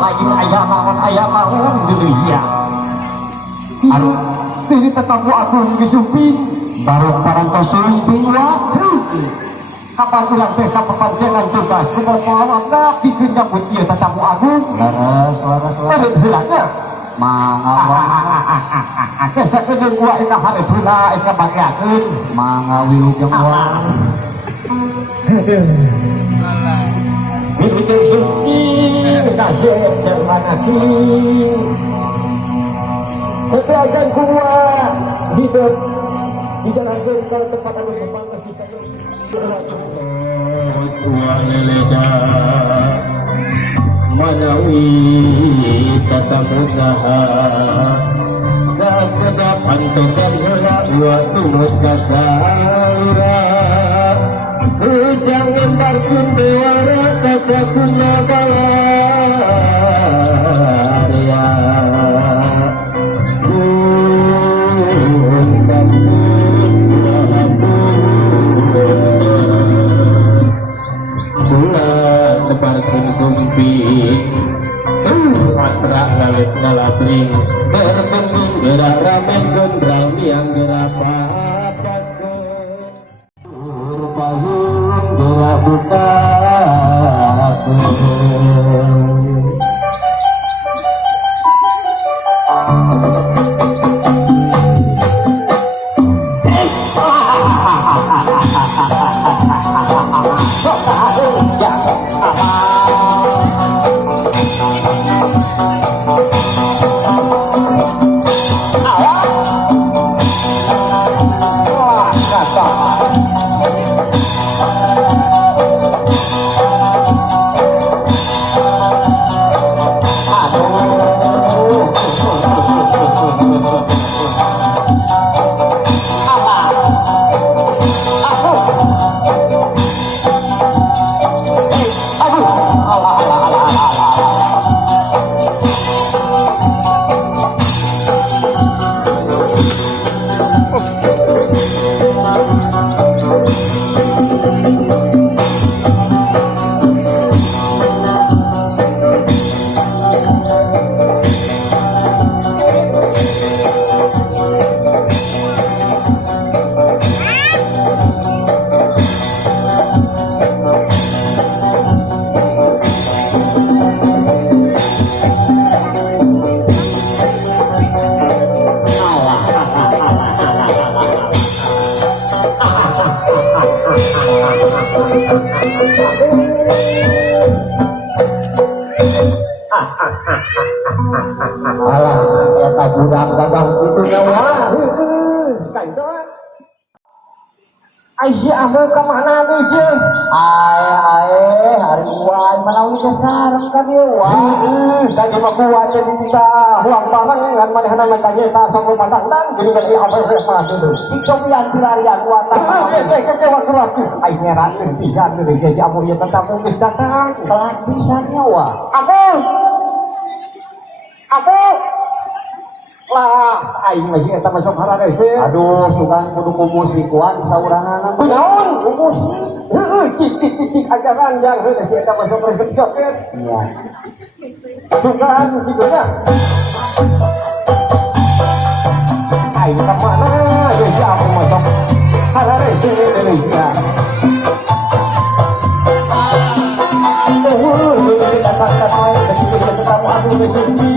lagi ayam mahun dulu ya. Aduh, Diri tetapu agung gesuping baru parangkos sumping wah. kapan ulang teh papanjangan tugas kumpul polawangna bikin nyambut ieu tetapu agung. Laras. Terus hilangnya. Mangga wah. Kesa kejeung gua eta hareupna eta bagyakeun. Mangga wilujeng wah. Bikin suping kasih jermanaki. Sesuaikan gua hidup dijalankan ke tempat anu berpantas kita tua leleda manawi tatap usaha saat kedapan tosan hela dua tumut kasaura sejang embarkun dewara kasakuna balarya tebarkan sumping matra lalit ngalabling terkendung gerak ramen gondrang yang gerak papakan pahung gerak buka Alah, eta budak dagang kitu nya wah. Aisyah ambil ke mana tuh jeung? Hari wae manawi ke sareng ka dieu wah. Tadi mah kuat jadi kita uang pangan manehna tanya ta sampai padang jadi kan ieu apa sih mah dulu. Cicok yang dirarian kuatan. Ke waktu ai ngerakeun pisan deui jadi amun ieu tetamu geus datang. Telat pisannya wah. Aku lah aing mah eta masuk harare sih. Aduh, sugan kudu kumusikuan sauranana. Naon umus? Heuh, cik ajaran yang heuh eta masuk resep Iya. bukan gitu ya. Aing ka mana geus aku masuk harare sih Indonesia. Datang-datang ketika ketemu aku begini.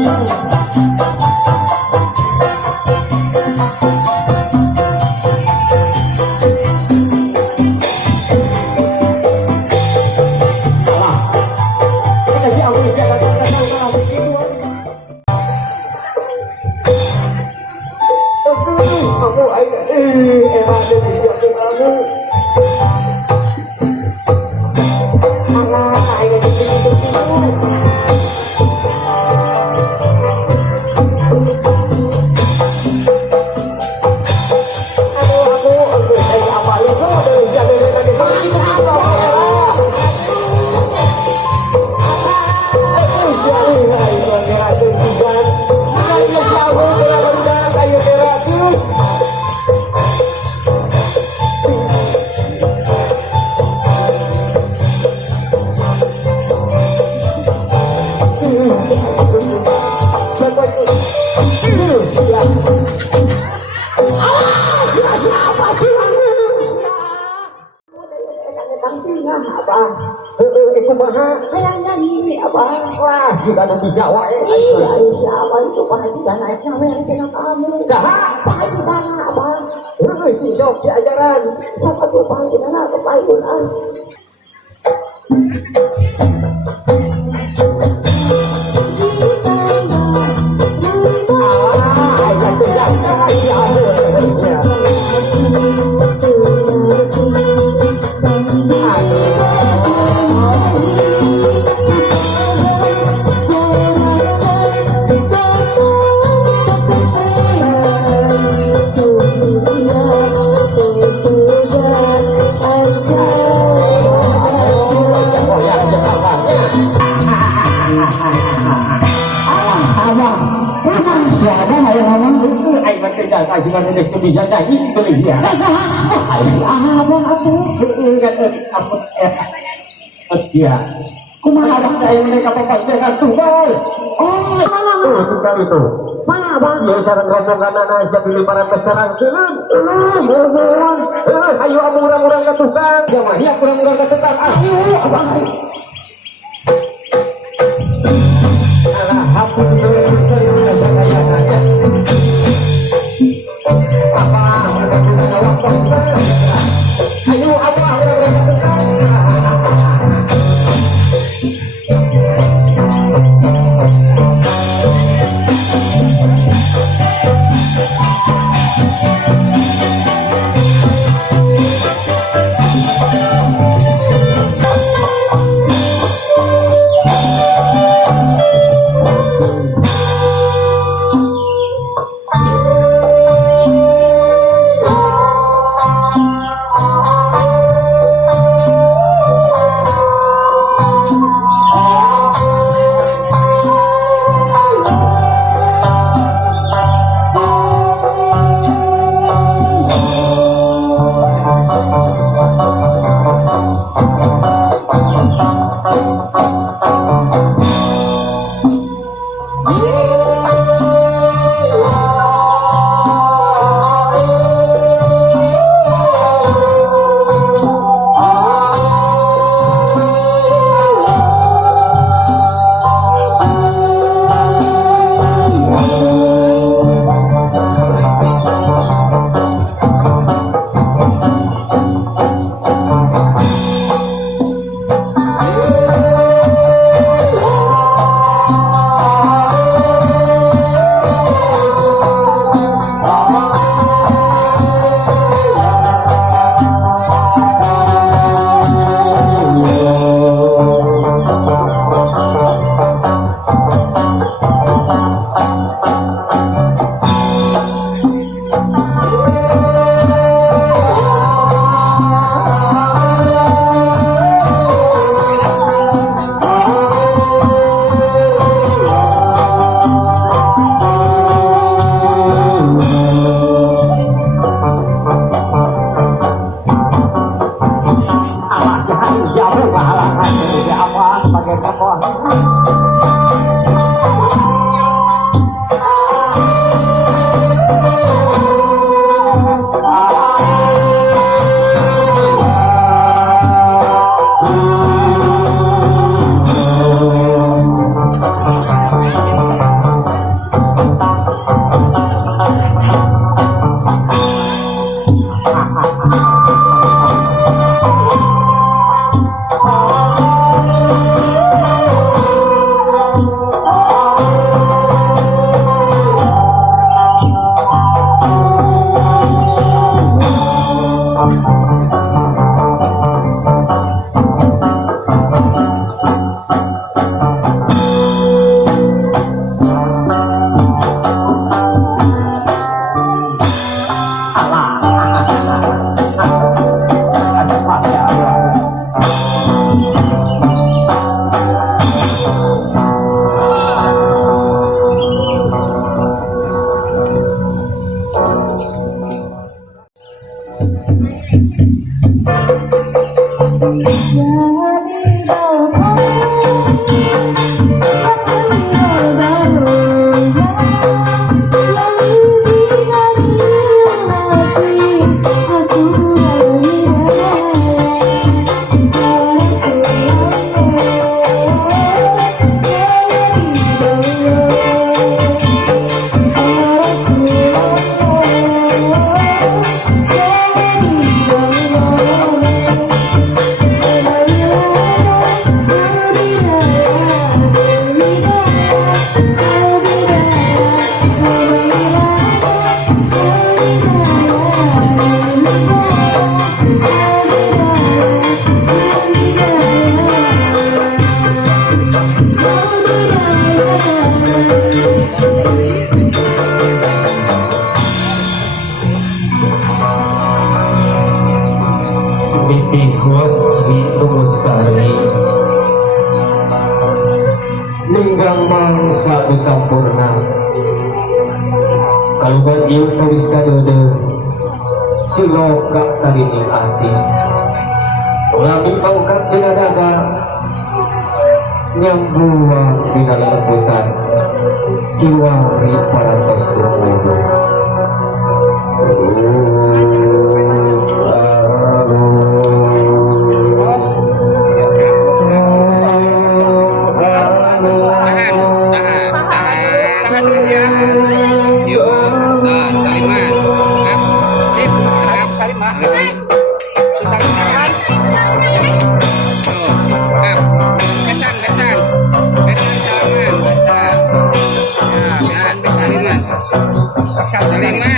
abang. Wah, juga ada di Jawa ya. Siapa itu Pak Haji dan naiknya yang kamu? Saha? Pak Haji mana abang? Si sok si ajaran. Siapa tuh Pak Haji dan apa Pak Haji? Kumaha abang mereka papanjangan tunggal. Oh, Tinggal itu. mana abang? Ya sareng rombongan anak siap pilih para peserang keun. Ayo amurang-urang ka tukang. Jamaah ya kurang-kurang ka tukang. Ayo abang. Alah hapun apa ayo abang urang-urang ka tukang. linggang mangsa sampurna kaluban ieu tawis kadeudeung siloka kadining ati ulami pangkat dina daga nyambuang dina lembutan kiwari parantos umur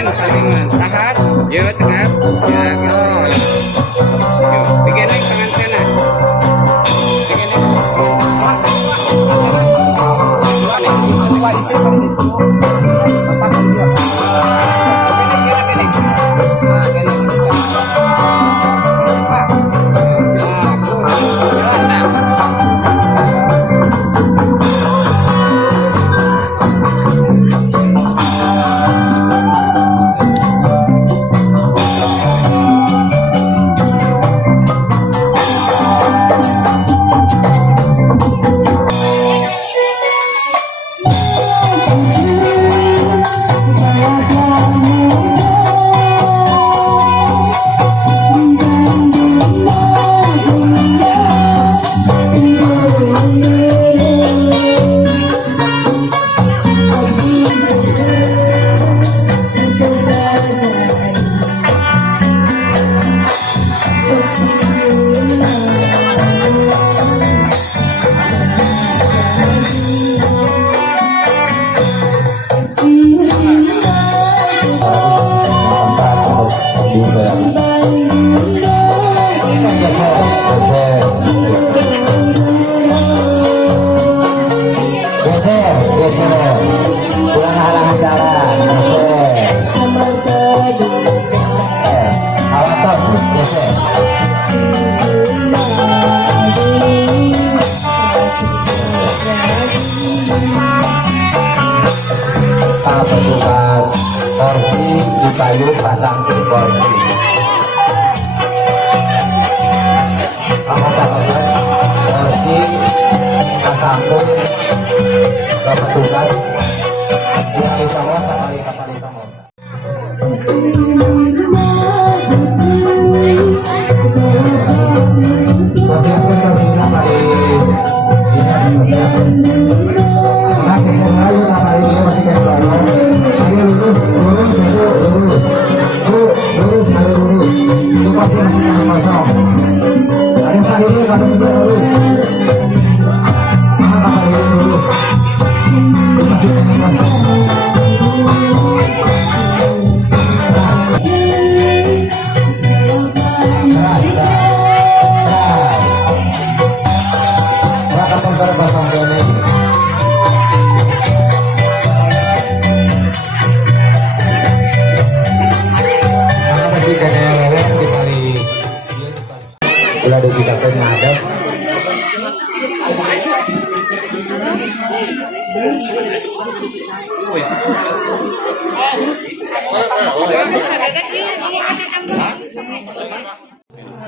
Saliman, tahan, yo tegap, ya gitu. Yuk, digendeng tangan kanan, digendeng. Dua istri kamu, tempat kamu dia. Gendeng. Nah, gendeng. Petugas kursi di kayu pasang di kursi. Kursi pasang ke petugas di semua sampai kapal semua. Udah dibicarakan ada.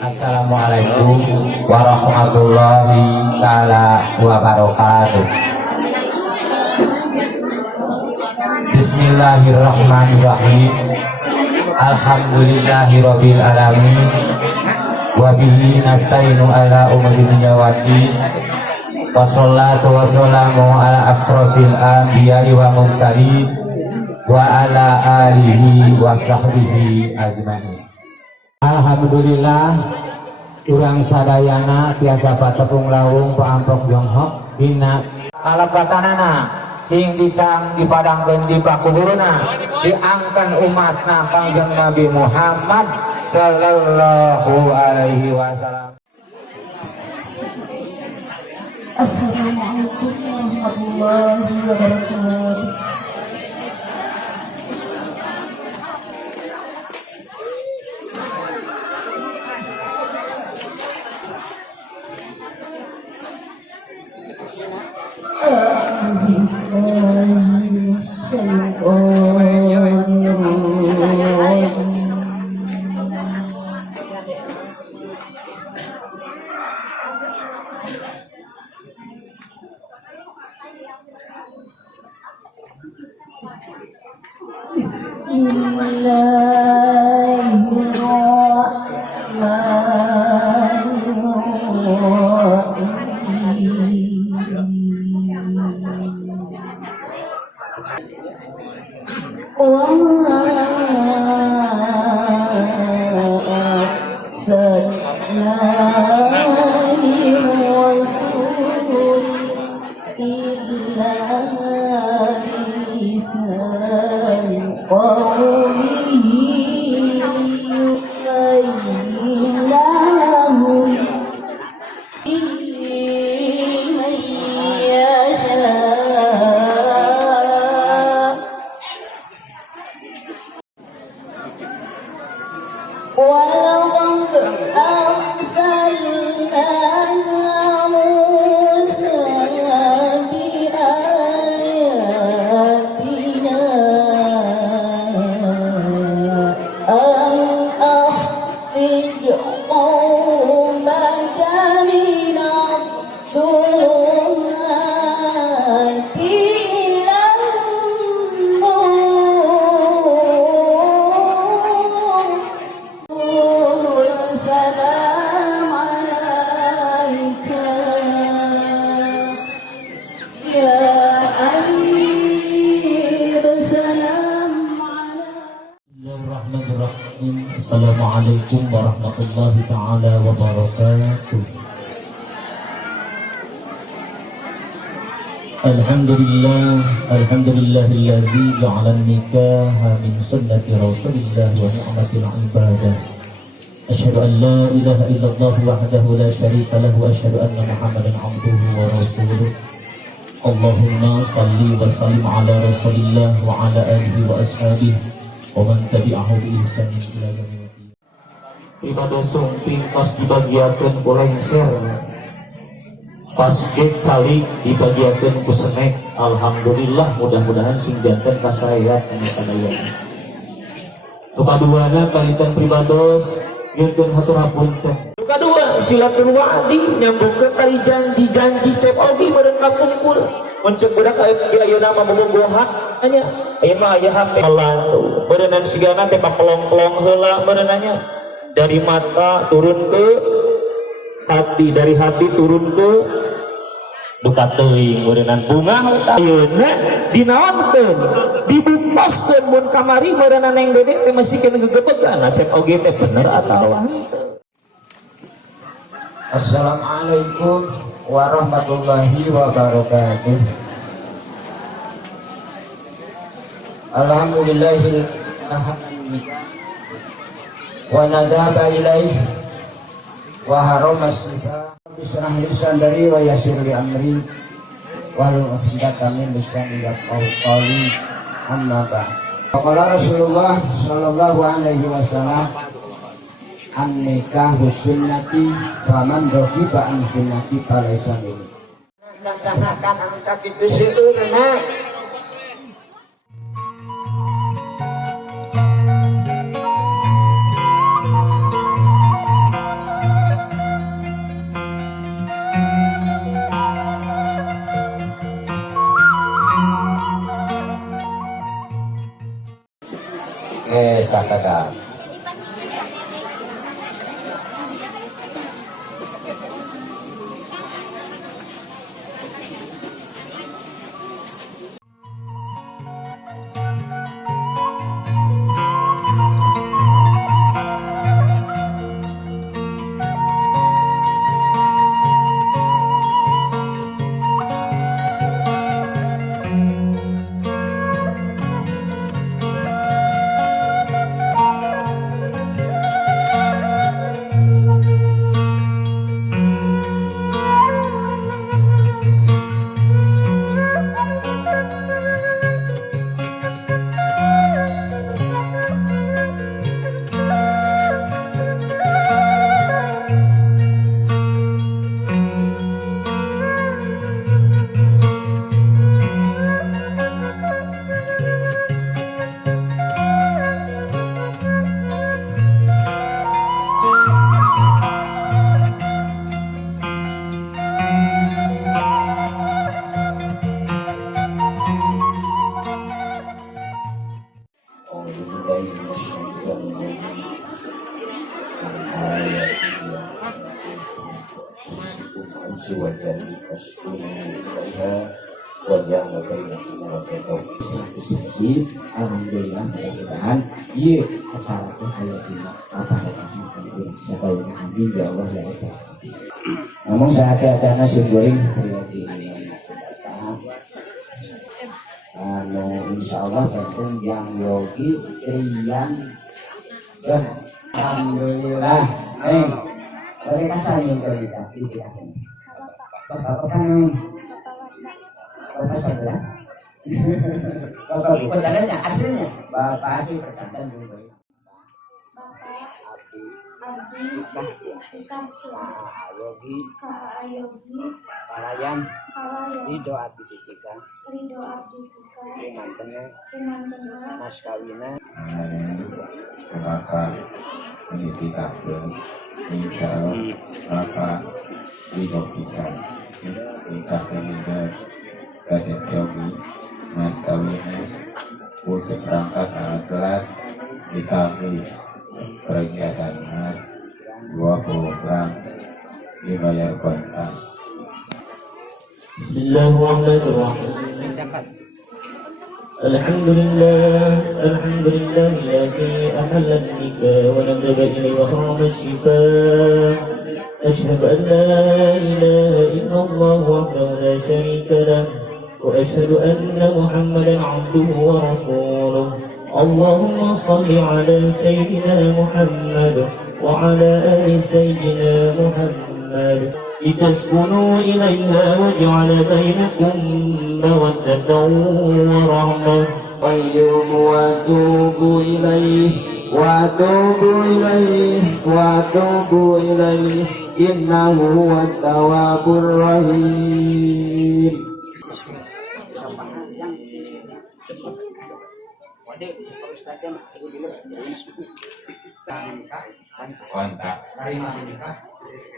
Assalamualaikum warahmatullahi taala wabarakatuh. Bismillahirrahmanirrahim. Alhamdulillahirabbil alamin. Wa bihi nasta'inu ala umuri dunyawati. Wassalatu wassalamu ala asrofil anbiya'i wa mursalin wa ala alihi wa sahbihi ajma'in. Alhamdulillah urang sadayana tiasa patepung lawung paampok jonghok bina kalabatanana sing dicang dipadangkeun di pakuburna diangkan umatna Kangjeng Nabi Muhammad sallallahu alaihi wasallam. Assalamualaikum warahmatullahi wabarakatuh. Assalamualaikum warahmatullahi ta'ala wabarakatuh. Alhamdulillahilladzi ja'ala nikaha min sunnati rasulillah wa ni'matil ibadah. Asyhadu an la ilaha illallah wahdahu la syarika lahu wa asyhadu anna Muhammadan abduhu wa rasuluh. Allahumma salli wa sallim ala rasulillah wa ala alihi wa ashabihi wa man tabi'ahu bi ihsanin ila yaumil qiyamah. Ibadah sumping pas dibagiakeun ku lengser, pas get calik dibagiakeun ku senek. Alhamdulillah, mudah-mudahan sing janten kasayat anu sadayana. Kaduana palitan pribados ngeun hatur hapunten. Kadua silatul wa'di nyambungkeun kali janji-janji cep ogi meureun kapungkur. Mun ceuk budak ayeuna mah bobogohan anya aya mah aya HP malantu. Beureunan sigana teh papelong-pelong heula beureunan dari mata turun ke hati, dari hati turun ke duka teuing beureunan bunga ayeuna dinaonkeun dibungkuskeun mun kamari beureunan neng Dede teh masihkeun gegebegan cep oge teh bener atawa henteu. Assalamualaikum warahmatullahi wabarakatuh. Alhamdulillahil wa nadaba ilaih wa haramas sifa bisrah lisan dari wa yasir li amri wal uhdatan min lisani yafqahu qawli amma ba'd. Qala Rasulullah sallallahu alaihi wasallam an-nikah sunnati faman raqiba an sunnati falaysa minni. Dan cahatan anu sakitu seueurna sakada. yang berterima alhamdulillah mudah-mudahan iya acara teh aya dina apa siapa yang nanti ya Allah ya Allah. Namun saat acara syukuring pribadi insya Allah tentu yang yogi Rian dan alhamdulillah mereka sayang dari tadi Bapak kan Bapak saja Bapak bukan caranya aslinya Bapak asli percantan dulu Yogi Palayan Ridho Abdika Mantena Mas Kawina Bapak ini kita insya Allah Bapak Ridho Pisan kita peninggal Kasih Yogi Mas Kawina Pusat perangkat alat ditambah perhiasan emas 20 gram dibayar kontan. Bismillahirrahmanirrahim. Alhamdulillah alladzi ahalla al-nikah wa nadaba ilayhi wa harrama al-shifaa. Ashhadu an la ilaha illallah wahdahu la sharika lah wa ashhadu anna Muhammadan 'abduhu wa rasuluh. Allahumma shalli 'ala sayyidina Muhammad وعلى آل سيدنا محمد لتسكنوا إليها وجعل بينكم مودة ورحمة Qayyum wa tubu ilaih innahu huwat tawwabur rahim. kontak Terima nikah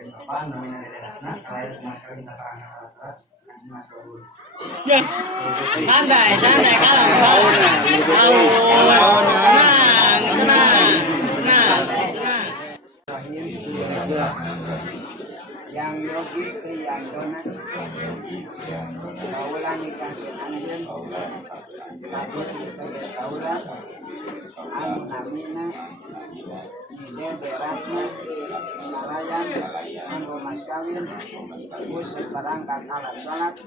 apa namanya Dedekna kalian Mas Kawin atas santai tenang yang Yogi Priyandona kaulah nikah anjeun kabeh geus kaulah anu namina ide beratna narayan anggo mas kawin bus perangkat alat salat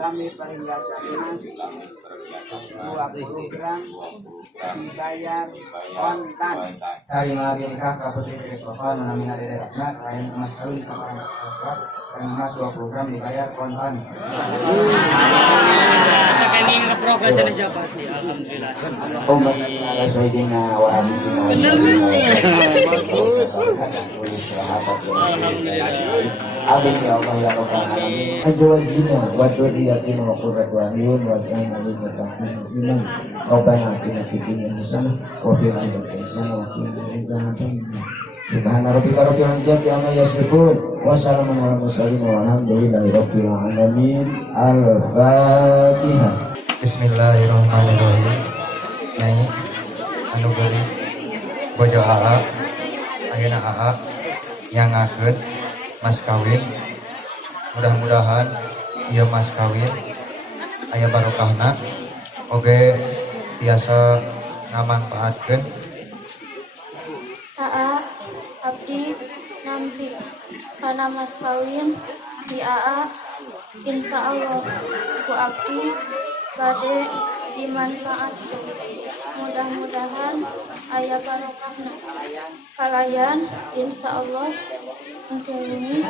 kami perhiasan emas 20 gram dibayar kontan. Terima nikah kaputri Bapak namina Dedekna kalian mas kawin kapan emas 20 gram dibayar kontan. Kening progres ini siapa sih? Alhamdulillah. Ala sayyidina wa habibina wa amin ya Allah ya Rabbal alamin. Ajwal zina wa dzurriyyatina wa qurratu a'yun wa ja'alna lil muttaqina imama. Rabbana atina fid dunya hasanah wa fil akhirati hasanah wa qina adzabannar. Subhana rabbika rabbil izzati amma yasifun wa salamun alal mursalin walhamdulillahi rabbil alamin. Al-Fatihah. Bismillahirrahmanirrahim. Nyai anu geus bojo AA ayeuna AA nyangakeun mas kawin. Mudah-mudahan ieu mas kawin aya barokahna oge tiasa ngamanfaatkeun. AA abdi nampi karena mas kawin di AA insya Allah ku abdi bade dimanfaatkan. Mudah-mudahan aya barokahna kalayan insya Allah engke ini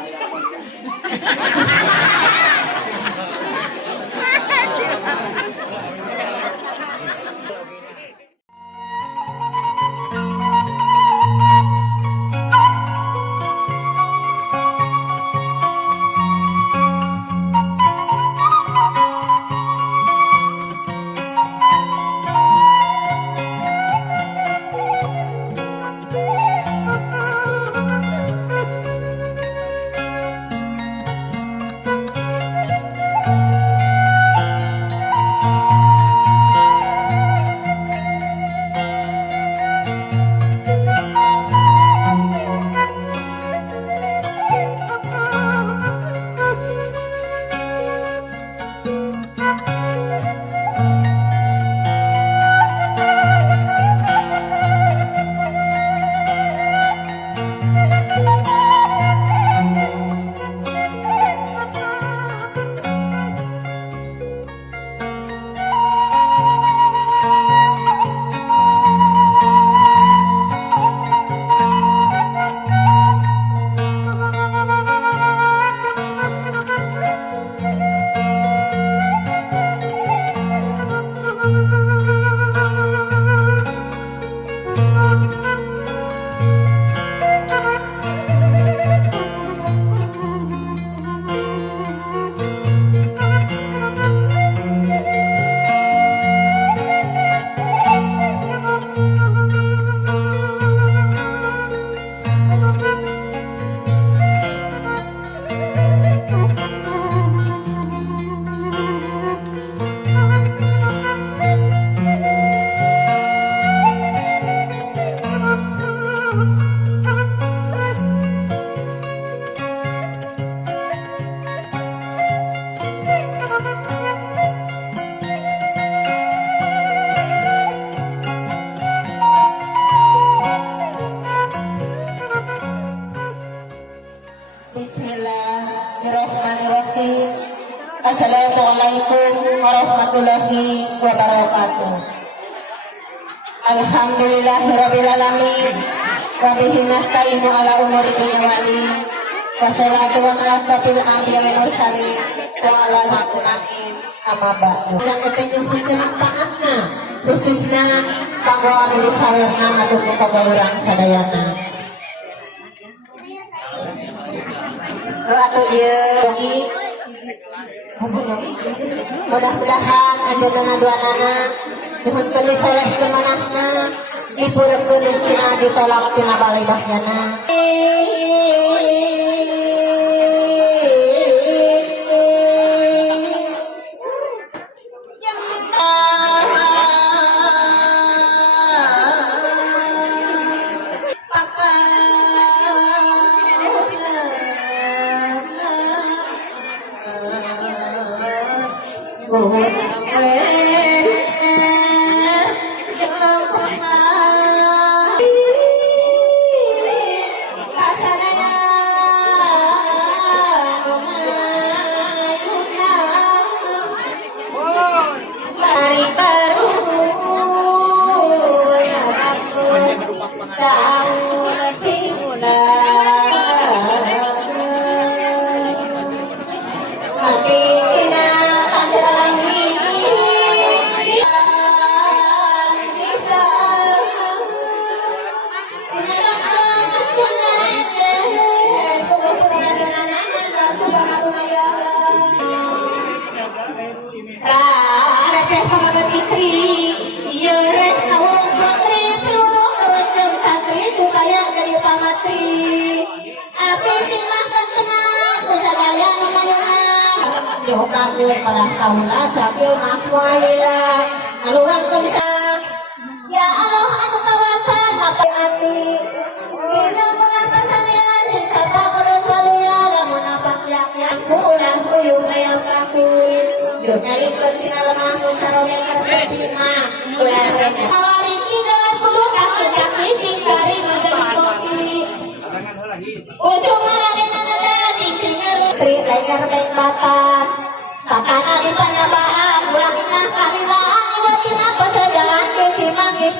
Bismillahirrahmanirrahim. Assalamualaikum warahmatullahi wabarakatuh. Alhamdulillahirrabbilalamin. Wa bihi nasta'inu ala umuri dunya wa din. Wassalatu wassalamu fil anbiya wal mursalin wa ala al-mu'minin amma ba'du. Yang ketentuan manfaatna khususna kanggo anu disawerna ataupun kanggo urang sadayana. Atau iya dogi mudah-mudahan anjeunna duanana nuhunkeun disolehkeun manahna dipureukeun rezekina ditolak tina balai bahyana. Jokakeun palah kaula sabil mahwaila aluangkeun bisa ya Allah anu kawasan apa ati dina ulah pasalian sapa terus waluya lamun apa yak ulah uyuh hayang kaku jurnalikeun sinalemahkeun sarone kersepima ulah rene awariki gawe kudu kaki-kaki sing kari menjadi kopi usung maladena nada sing tri layar baik batan tatana di panabaan ulangna kalilaan iwatina pasagaan besi manggit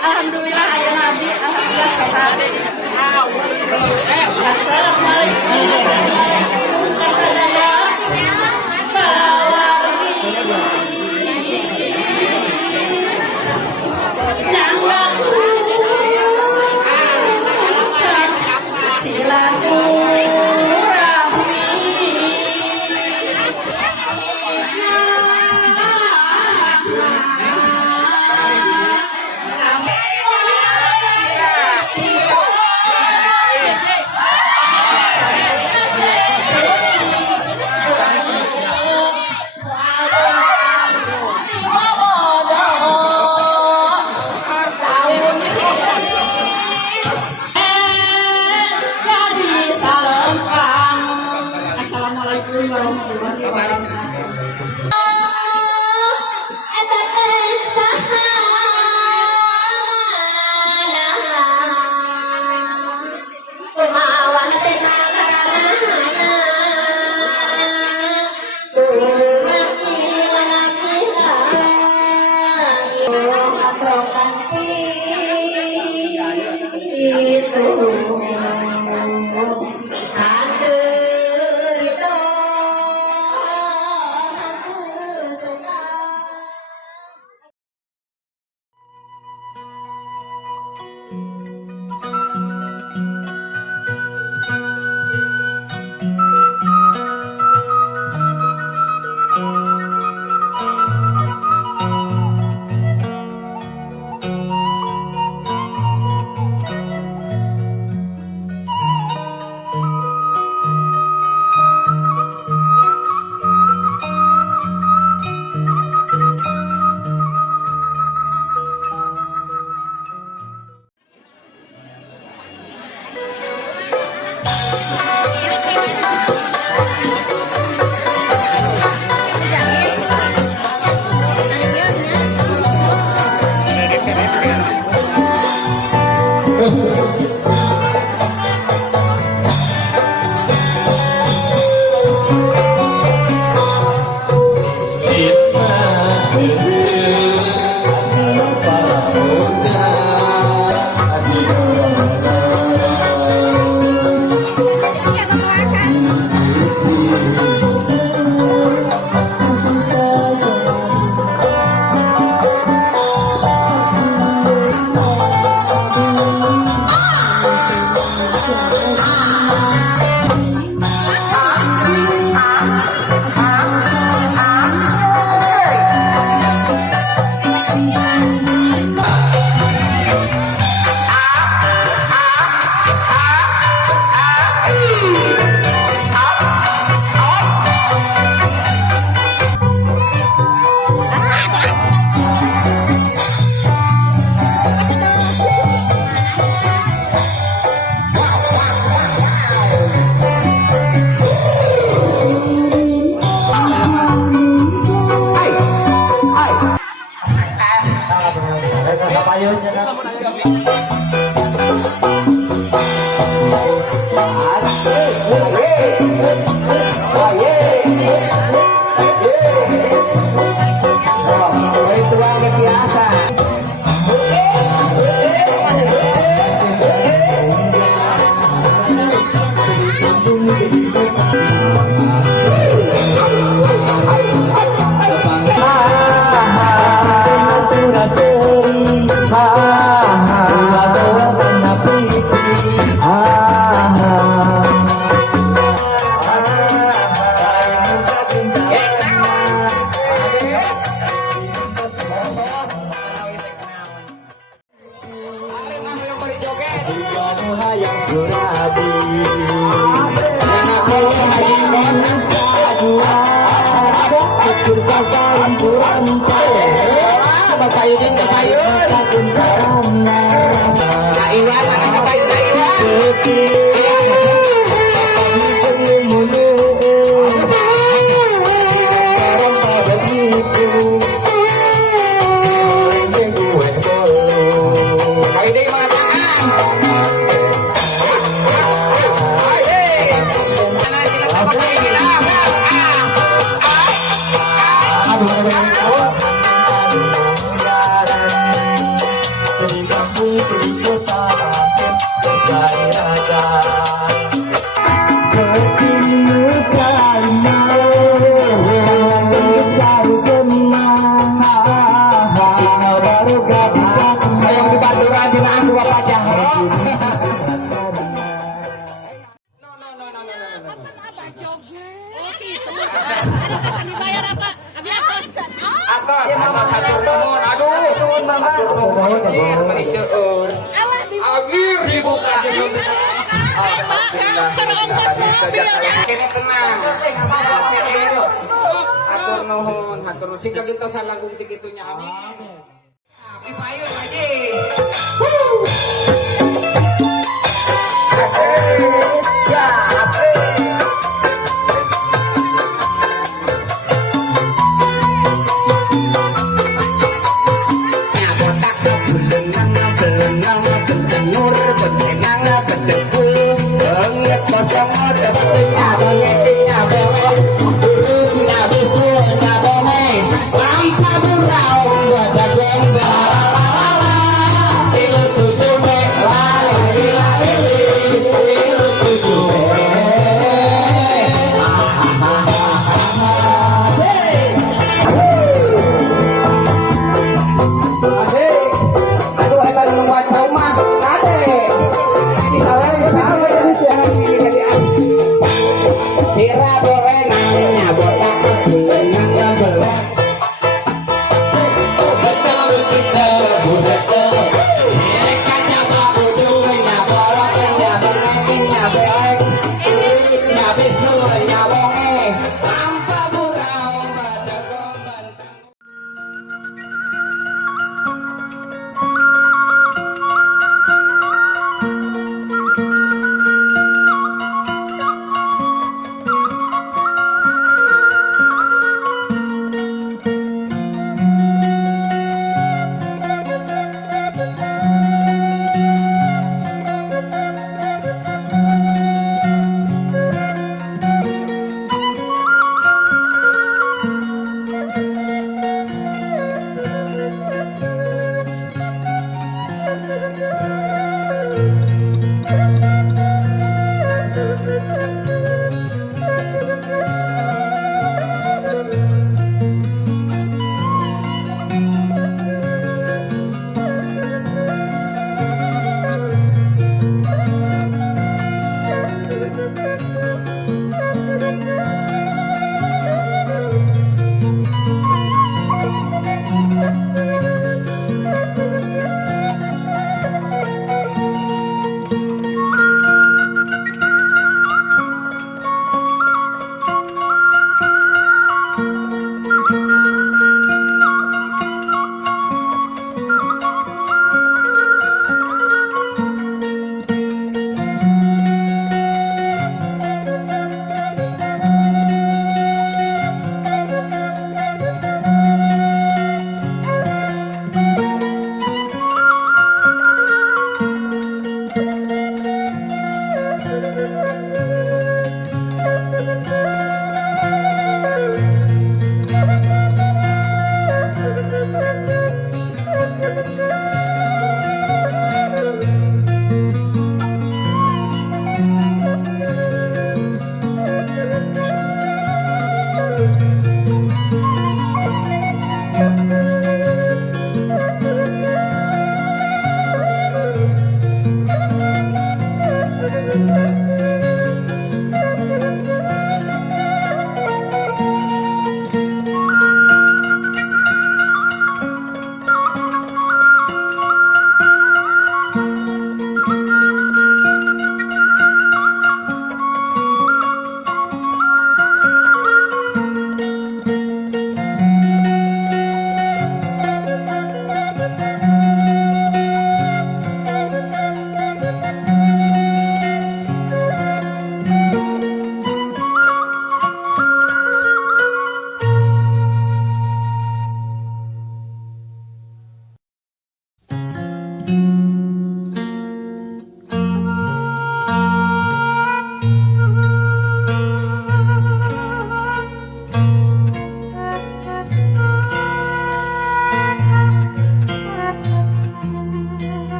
Alhamdulillah ayah nabi, alhamdulillah sehat. Assalamualaikum warahmatullahi wabarakatuh. Atas hatur nuhun. Aduh, hatur nuhun. Mani seueur. Agir dibuka. Alhamdulillah. Kene tenang. Hatur nuhun, hatur nuhun. Sing kita salanggung ti kitu nya. Amin. Pipayun Haji. Nah,